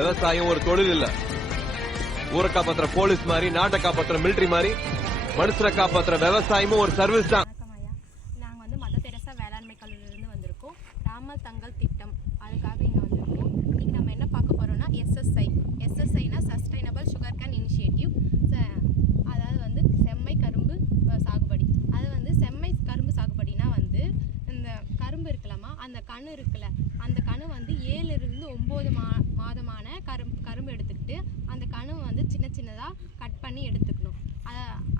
விவசாயம் ஒரு தொழில் இல்ல. ஊரை காப்பாத்துற போலீஸ் மாதிரி, நாட்டை காப்பாத்துற மிலிட்டரி மாதிரி, மனுஷரை காப்பாத்துற விவசாயமும் ஒரு சர்வீஸ் தான். நாங்க வந்து மதர் தெரசா வேளாண்மை கல்லூரியிலிருந்து வந்திருக்கோம். ராமல் தங்கல் திட்டம், அதுக்காக இங்க வந்திருக்கோம். இன்னைக்கு நம்ம என்ன பார்க்க போறோம்னா எஸ்எஸ்ஐனா சஸ்டைனபிள் சுகர் கேன் இனிஷியேட்டிவ். அதாவது வந்து செம்மை கரும்பு சாகுபடி. அது வந்து செம்மை கரும்பு சாகுபடினா வந்து இந்த கரும்பு இருக்கலாமா, அந்த கணு இருக்குல்ல, அந்த கணு வந்து 7 இருந்து 9 மாதமான கரும்பு எடுத்துக்கிட்டு அந்த கணு வந்து சின்ன சின்னதாக கட் பண்ணி எடுத்துக்கணும்.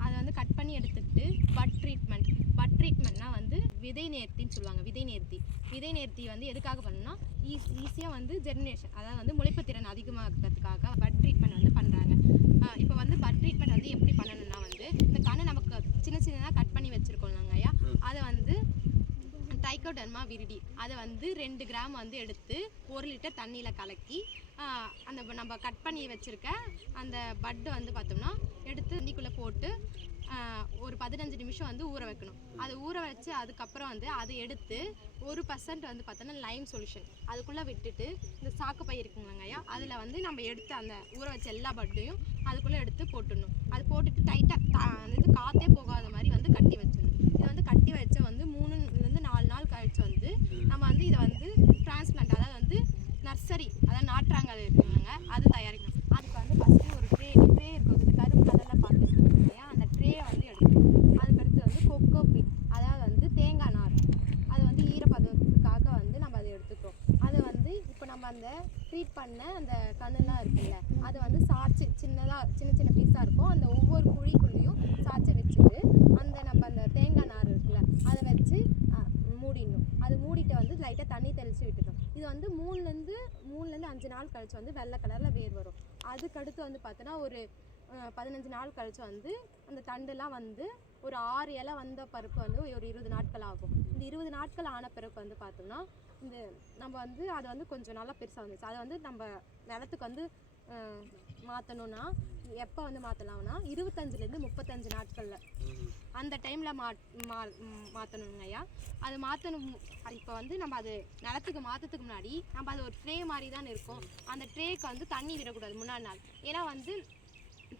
அதை வந்து கட் பண்ணி எடுத்துக்கிட்டு பட் ட்ரீட்மெண்ட்னா வந்து விதை நேர்த்தின்னு சொல்லுவாங்க. விதை நேர்த்தி வந்து எதுக்காக பண்ணணும்னா ஈஸியாக வந்து ஜெர்மினேஷன், அதாவது வந்து முளைப்பு திறன் அதிகமாகிறதுக்காக பட் ட்ரீட்மெண்ட் வந்து பண்ணுறாங்க. இப்போ வந்து பட் ட்ரீட்மெண்ட் வந்து எப்படி பண்ணணும்னா வந்து இந்த கணு நமக்கு சின்ன சின்னதாக கட் பண்ணி வச்சுருக்கோம் ஐயா, அதை வந்து ட்ரைகோடர்மா விரிடி அதை வந்து 2 கிராம் வந்து எடுத்து 1 லிட்டர் தண்ணியில் கலக்கி அந்த நம்ம கட் பண்ணி வச்சுருக்க அந்த பட்டை வந்து பார்த்தோம்னா எடுத்து தண்ணிக்குள்ளே போட்டு ஒரு 15 நிமிஷம் வந்து ஊற வைக்கணும். அதை ஊற வச்சு அதுக்கப்புறம் வந்து அதை எடுத்து 1% வந்து பார்த்தோன்னா லைம் சொல்யூஷன் அதுக்குள்ளே விட்டுட்டு இந்த சாக்கு பை இருக்குங்கய்யா, அதில் வந்து நம்ம எடுத்து அந்த ஊற வச்ச எல்லா பட்டையும் அதுக்குள்ளே எடுத்து போட்டுடணும். அது போட்டுட்டு டைட்டாக இது காற்றே போகாத மாதிரி வந்து கட்டி வச்சிடணும். இதை வந்து கட்டி வச்ச வந்து 3 4 நாள் கழிச்சு வந்து நம்ம வந்து இதை வந்து டிரான்ஸ்பிளான்ட், அதாவது வந்து நர்சரி, அதாவது நாற்றாங்கல் இருக்குங்க, அது தயாரிக்கணும். அதுக்கு வந்து ஃபஸ்ட்டு ஒரு ட்ரே இருக்கும், இந்த கருப்பு கலரில் பார்த்துருக்கோம் இல்லையா, அந்த ட்ரேயை வந்து எடுக்கணும். அதுக்கடுத்து வந்து கொக்கோ பீட், அதாவது வந்து தேங்காய் நார், அது வந்து ஈரப்பதத்துக்காக வந்து நம்ம அதை எடுத்துக்கிறோம். அதை வந்து இப்போ நம்ம அந்த ட்ரீட் பண்ண அந்த கண்ணுலாம் இருக்குல்ல, அதை வந்து சாய்ச்சி சின்ன பீஸாக இருக்கும், அந்த ஒவ்வொரு குழிக்குள்ளேயும் சாய்ச்சி வச்சுட்டு நம்ம அந்த தேங்காய் நார் இருக்குல்ல அதை வச்சு மூடிடணும். அது மூடிட்டு வந்து லைட்டாக தண்ணி தெளித்து விட்டுட்டோம். இது வந்து 3லேருந்து 5 நாள் கழிச்சு வந்து வெள்ளை கலரில் வேர் வரும். அதுக்கடுத்து வந்து பார்த்தோன்னா ஒரு 15 நாள் கழிச்சு வந்து அந்த தண்டுலாம் வந்து ஒரு 6 இலை வந்த பருப்பு வந்து ஒரு 20 நாட்கள் ஆகும். இந்த 20 நாட்கள் ஆன பிறகு வந்து பார்த்தோம்னா இந்த நம்ம வந்து அதை வந்து கொஞ்சம் நல்லா பெருசாக வந்துச்சு. அதை வந்து நம்ம நிலத்துக்கு வந்து மாற்றணும்னா எப்போ வந்து மாற்றலாம்னா 25லேருந்து 35 நாட்களில் அந்த டைமில் மாற்றணுங்க ஐயா. அது மாற்றணும். இப்போ வந்து நம்ம அது நிலத்துக்கு மாற்றத்துக்கு முன்னாடி நம்ம அது ஒரு ட்ரே மாதிரி தான் இருக்கும். அந்த ட்ரேக்கு வந்து தண்ணி விடக்கூடாது முன்னாடி நாள். ஏன்னா வந்து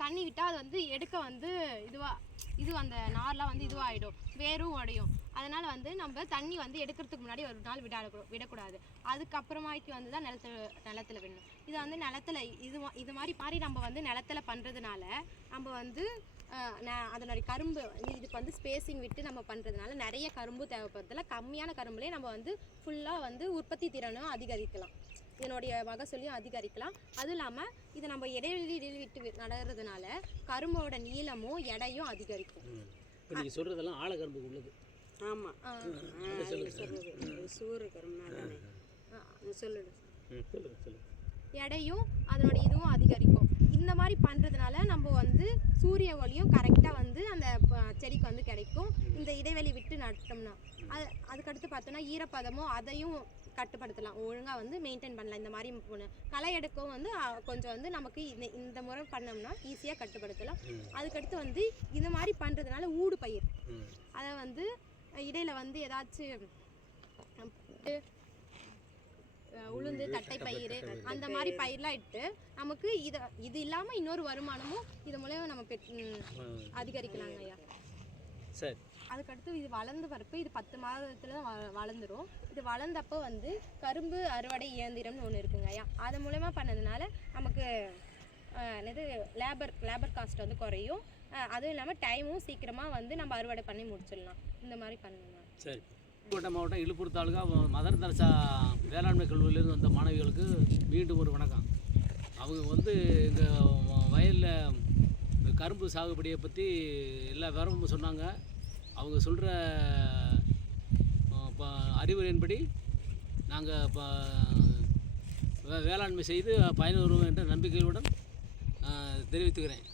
தண்ணி விட்டால் அது வந்து எடுக்க வந்து அந்த நார்லாம் வந்து இதுவாகிடும், வேரும் உடையும். அதனால் வந்து நம்ம தண்ணி வந்து எடுக்கிறதுக்கு முன்னாடி ஒரு நாள் விடக்கூடாது. அதுக்கப்புறமாய்க்கு வந்து தான் நிலத்தில் விடணும். இதை வந்து நிலத்தில் இது மாதிரி நம்ம வந்து நிலத்தில் பண்ணுறதுனால நம்ம வந்து அதனுடைய கரும்பு இதுக்கு வந்து ஸ்பேஸிங் விட்டு நம்ம பண்ணுறதுனால நிறைய கரும்பு தேவைப்படுறதில்ல. கம்மியான கரும்புலேயே நம்ம வந்து ஃபுல்லாக வந்து உற்பத்தி திறனும் அதிகரிக்கலாம், இதனுடைய மகசூலையும் அதிகரிக்கலாம். அதுவும் இல்லாமல் இதை நம்ம இடைவெளி விட்டு நடுறதுனால கரும்போட நீளமும் எடையும் அதிகரிக்கும். இப்போ நீங்கள் சொல்கிறதெல்லாம் ஆழக்கரும்புக்கு உள்ளது. ஆமாம், சூறு கரும்புனா சொல்லுங்க. எடையும் அதனுடைய இதுவும் அதிகரிக்கும். இந்த மாதிரி பண்ணுறதுனால நம்ம வந்து சூரிய ஒளியும் கரெக்டாக வந்து அந்த செடிக்கு வந்து கிடைக்கும். இந்த இடைவெளி விட்டு நட்டோம்னா அதுக்கடுத்து பார்த்தோன்னா ஈரப்பதமும் அதையும் கட்டுப்படுத்தலாம், ஒழுங்காக வந்து மெயின்டைன் பண்ணலாம். இந்த மாதிரி களை எடுக்கவும் வந்து கொஞ்சம் வந்து நமக்கு இந்த முறை பண்ணோம்னா ஈஸியாக கட்டுப்படுத்தலாம். அதுக்கடுத்து வந்து இந்த மாதிரி பண்ணுறதுனால ஊடு பயிர், அதை வந்து இடையில வந்து ஏதாச்சும் உளுந்து தட்டை பயிர் அந்த மாதிரி பயிரெலாம் இட்டு நமக்கு இது இல்லாமல் இன்னொரு வருமானமும் இது மூலமா நம்ம அதிகரிக்கலாங்க ஐயா. சரி, அதுக்கடுத்து இது வளர்ந்த பருப்பு, இது 10 மாதத்துல தான் வளர்ந்துடும். இது வளர்ந்தப்போ வந்து கரும்பு அறுவடை இயந்திரம்னு ஒன்று இருக்குங்க ஐயா. அது மூலமா பண்ணதுனால நமக்கு லேபர் காஸ்ட் வந்து குறையும். அதுவும் இல்லாமல் டைமும் சீக்கிரமாக வந்து நம்ம அறுவடை பண்ணி முடிச்சிடலாம். இந்த மாதிரி பண்ணுங்க. சரி. புதுக்கோட்டை மாவட்டம் இழுப்பூர் தாலுகா மதர் தெரசா வேளாண்மை கல்லூரியிலேருந்து வந்த மாணவிகளுக்கு மீண்டும் ஒரு வணக்கம். அவங்க வந்து எங்கள் வயலில் கரும்பு சாகுபடியை பற்றி எல்லா விவரமும் சொன்னாங்க. அவங்க சொல்கிற அறிவுரையின்படி நாங்கள் இப்போ வேளாண்மை செய்து பயனுறுவோம் என்ற நம்பிக்கையுடன் தெரிவித்துக்கிறேன்.